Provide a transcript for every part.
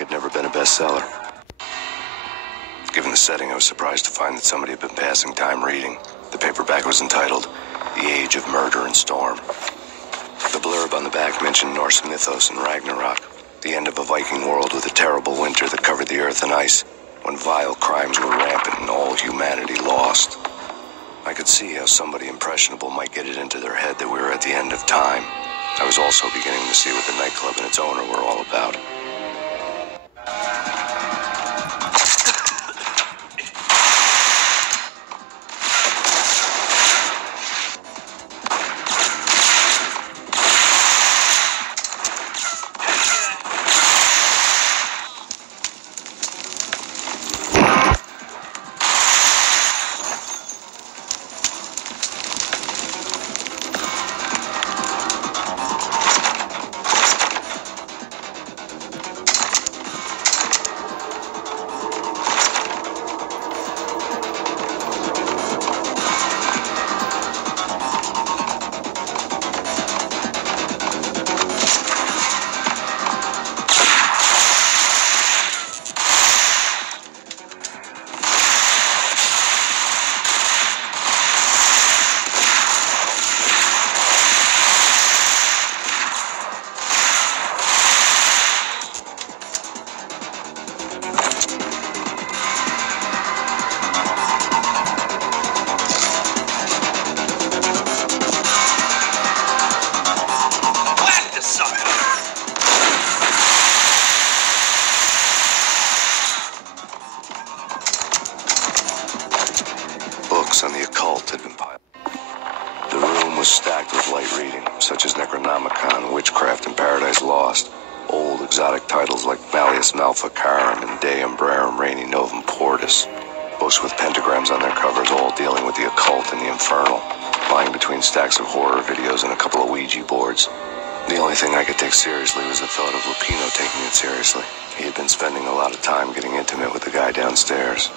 had never been a bestseller. Given the setting, I was surprised to find that somebody had been passing time reading. The paperback was entitled The Age of Murder and Storm. The blurb on the back mentioned Norse mythos and Ragnarok, the end of a Viking world with a terrible winter that covered the earth in ice, when vile crimes were rampant and all humanity lost. I could see how somebody impressionable might get it into their head that we were at the end of time. I was also beginning to see what the nightclub and its owner were all about. Books on the occult had been piled. The room was stacked with light reading, such as Necronomicon, Witchcraft, and Paradise Lost. Old exotic titles like Malleus Maleficarum and De Umbrarum Reini Novum Portus. Books with pentagrams on their covers, all dealing with the occult and the infernal. Lying between stacks of horror videos and a couple of Ouija boards. The only thing I could take seriously was the thought of Lupino taking it seriously. He had been spending a lot of time getting intimate with the guy downstairs.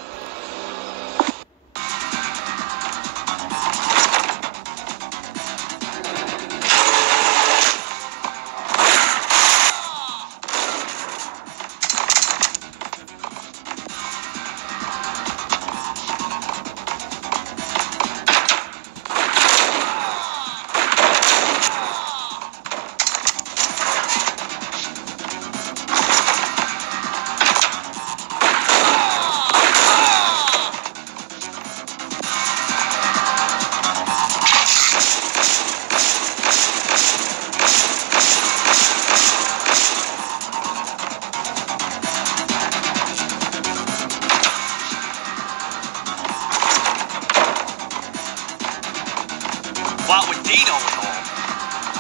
What with Dino and all,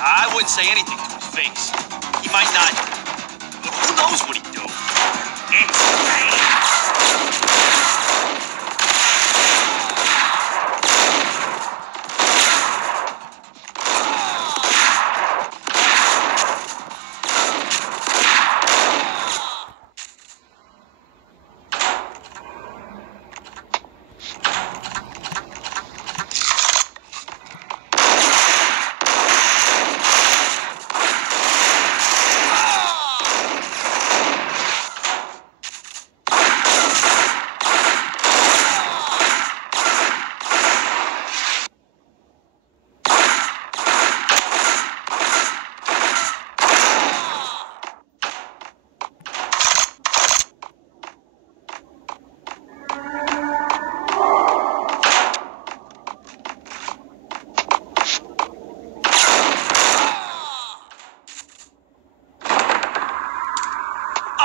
I wouldn't say anything to his face. He might not. Who knows what he'd do? It's Payne.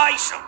Ice him!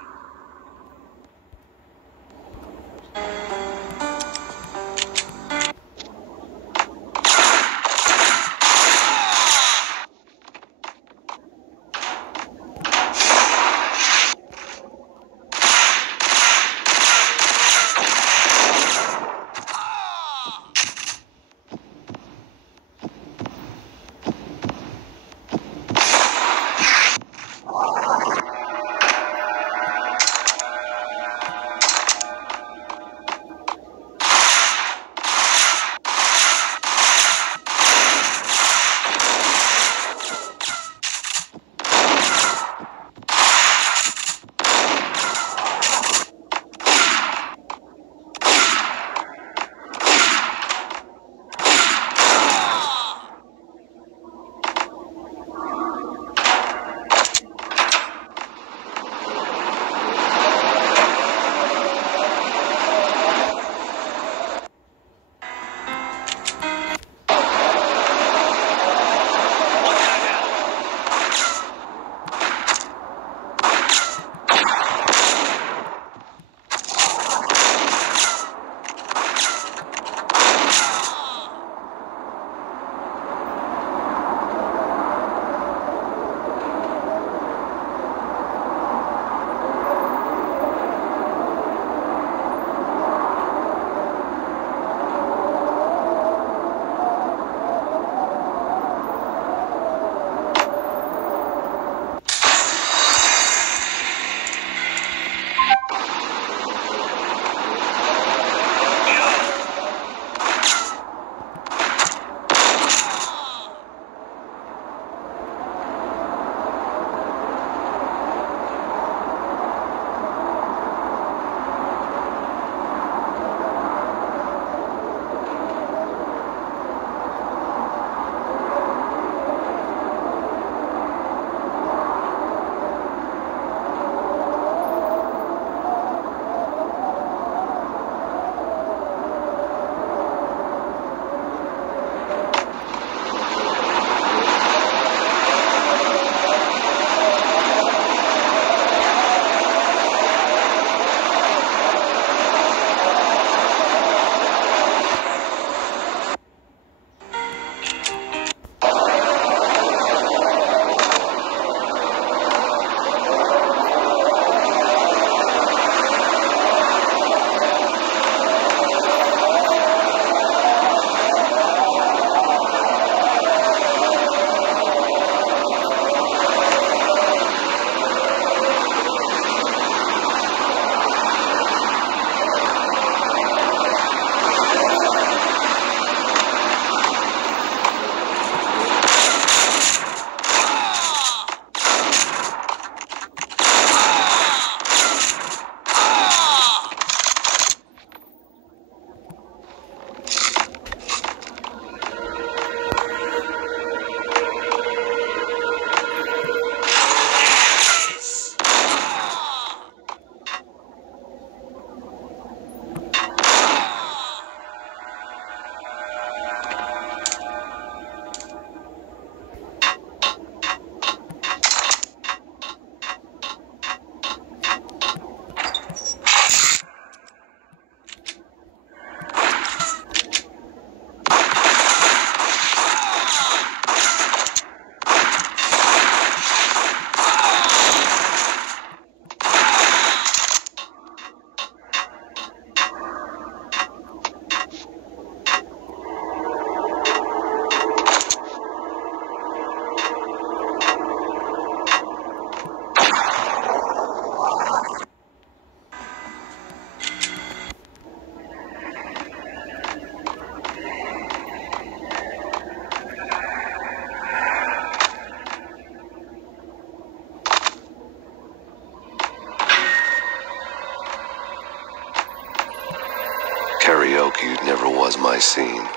scene.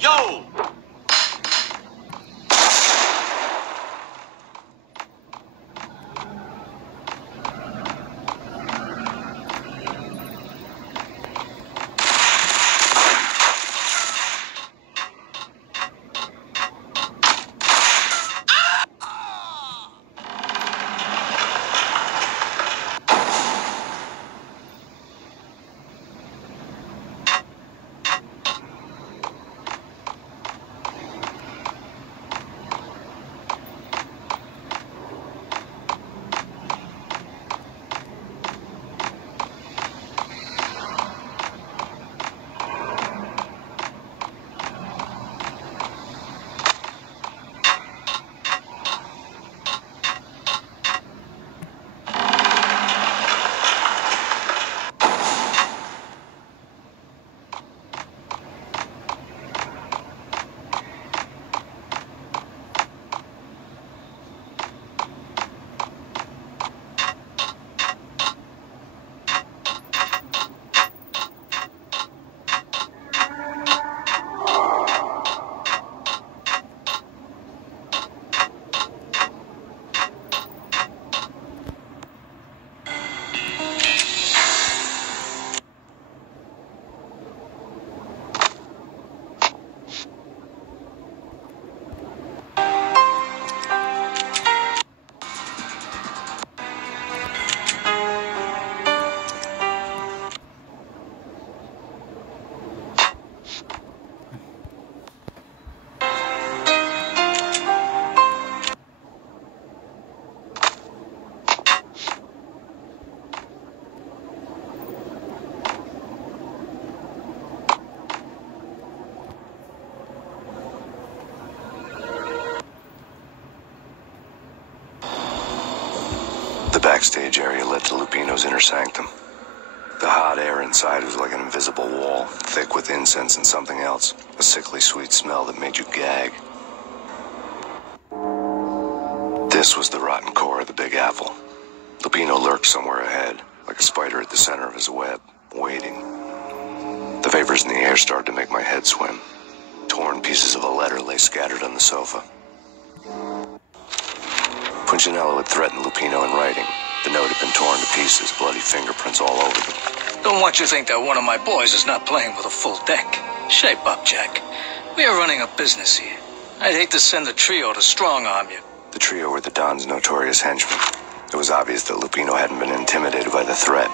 Yo! The backstage area led to Lupino's inner sanctum. The hot air inside was like an invisible wall, thick with incense and something else, a sickly sweet smell that made you gag. This was the rotten core of the Big Apple. Lupino lurked somewhere ahead, like a spider at the center of his web, waiting. The vapors in the air started to make my head swim. Torn pieces of a letter lay scattered on the sofa. Punchinello had threatened Lupino in writing. The note had been torn to pieces, bloody fingerprints all over them. Don't want you to think that one of my boys is not playing with a full deck. Shape up, Jack. We are running a business here. I'd hate to send the trio to strong-arm you. The trio were the Don's notorious henchmen. It was obvious that Lupino hadn't been intimidated by the threat.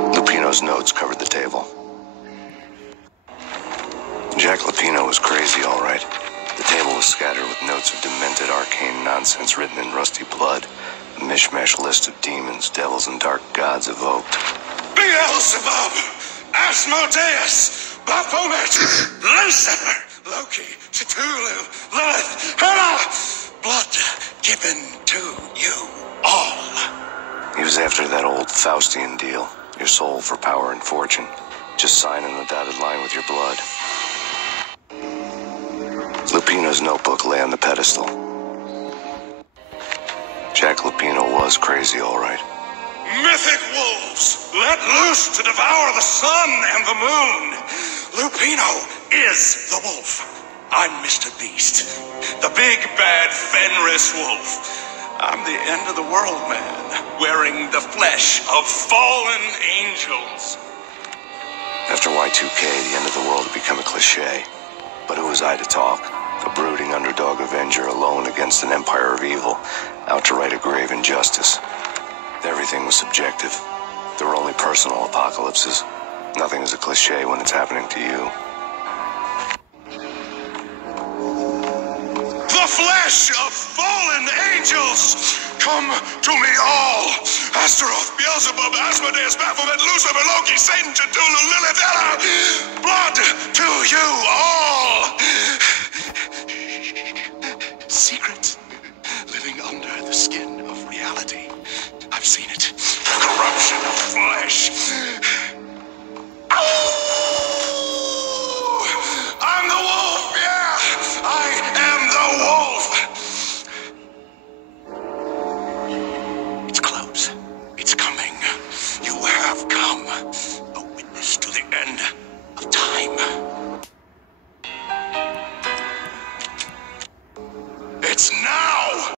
Lupino's notes covered the table. Jack Lupino was crazy, all right. The table was scattered with notes of demented arcane nonsense written in rusty blood. A mishmash list of demons, devils, and dark gods evoked. Beelzebub, Asmodeus, Baphomet, Lucifer, Loki, Cthulhu, Lilith, Hera, blood given to you all. He was after that old Faustian deal. Your soul for power and fortune. Just sign in the dotted line with your blood. Lupino's notebook lay on the pedestal. Jack Lupino was crazy, all right. Mythic wolves, let loose to devour the sun and the moon. Lupino is the wolf. I'm Mr. Beast, the big bad Fenris wolf. I'm the end of the world man, wearing the flesh of fallen angels. After Y2K, the end of the world had become a cliche. But who was I to talk? A brooding underdog avenger alone against an empire of evil, out to right a grave injustice. Everything was subjective. There were only personal apocalypses. Nothing is a cliche when it's happening to you. The flesh of fallen angels! Come to me all! Astaroth, Beelzebub, Asmodeus, Baphomet, Lucifer, Loki, Satan, Cthulhu, Lilith, Ella! Blood to you all! Secret living under the skin of reality. I've seen it. Corruption of flesh. Ow! I'm the wolf, yeah! I am the wolf! It's close. It's coming. You have come. A witness to the end of time.